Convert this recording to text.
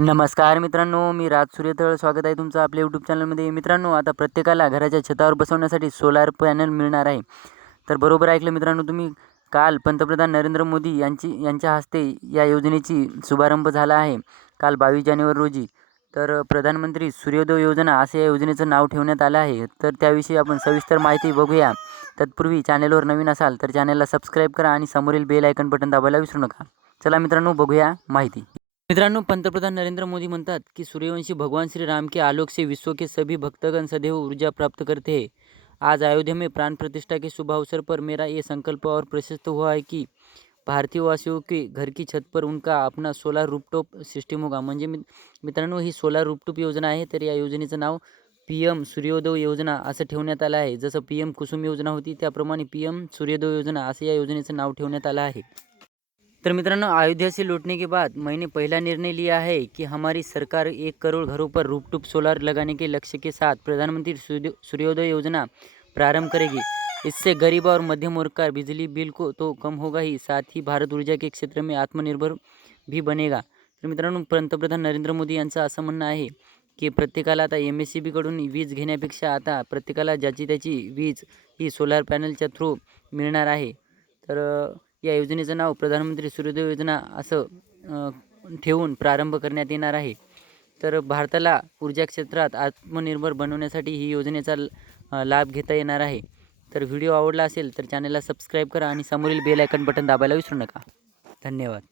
नमस्कार मित्रांनो मी राज सूर्यतळ स्वागत आहे तुमचं आपल्या यूट्यूब चॅनलमध्ये मित्रांनो आता प्रत्येकाला घराच्या छतावर बसवण्यासाठी सोलार पॅनल मिळणार आहे. तर बरोबर ऐकलं मित्रांनो तुम्ही? काल पंतप्रधान नरेंद्र मोदी यांची यांच्या हस्ते या योजनेची शुभारंभ झाला आहे. काल बावीस जानेवारी रोजी. तर प्रधानमंत्री सूर्योदय योजना असे या योजनेचं नाव ठेवण्यात आलं आहे. तर त्याविषयी आपण सविस्तर माहिती बघूया. तत्पूर्वी चॅनेलवर नवीन असाल तर चॅनलला सबस्क्राईब करा आणि समोरील बेल आयकन बटन दाबायला विसरू नका. चला मित्रांनो बघूया माहिती. मित्रांनो पंतप्रधान नरेंद्र मोदी म्हणतात की सूर्यवंशी भगवान श्री राम के आलोक से विश्व के सभी भक्तगण सदैव ऊर्जा प्राप्त करते हैं। आज अयोध्या में प्राण प्रतिष्ठा के शुभ अवसर पर मेरा ये संकल्प और प्रशस्त हुआ है कि भारतीय वासियों के घर की छत पर उनका अपना सोलार रूपटॉप सिस्टीम होगा। म्हणजे मित्रांनो ही सोलार रूपटॉप योजना आहे तर या योजनेचं नाव पी एम सूर्योदय योजना असं ठेवण्यात आलं आहे. जसं पी एम कुसुम योजना होती त्याप्रमाणे पी एम सूर्योदय योजना असं या योजनेचं नाव ठेवण्यात आलं आहे. तर मित्रांनो अयोध्या से लौटने के बाद मैंने पहला निर्णय लिया है कि हमारी सरकार एक करोड़ घरों पर रूपटूप सोलार लगाने के लक्ष्य के साथ प्रधानमंत्री सूर्योदय योजना प्रारंभ करेगी। इससे गरीब और मध्यम वर्ग का बिजली बिल को तो कम होगा ही साथ ही भारत ऊर्जा के क्षेत्र में आत्मनिर्भर भी बनेगा। तर मित्रांनो पंतप्रधान नरेंद्र मोदी यांचं असं म्हणणं आहे की प्रत्येकाला आता एम एस सी बीकडून वीज घेण्यापेक्षा आता प्रत्येकाला ज्याची त्याची वीज ही सोलार पॅनलच्या थ्रू मिळणार आहे. तर या योजनेचं नाव प्रधानमंत्री सूर्योदय योजना असं ठेवून प्रारंभ करण्यात येणार आहे. तर भारताला ऊर्जा क्षेत्रात आत्मनिर्भर बनवण्यासाठी ही योजनेचा लाभ घेता येणार आहे. तर व्हिडिओ आवडला असेल तर चॅनलला सबस्क्राईब करा आणि समोरील बेल आयकन बटन दाबायला विसरू नका. धन्यवाद.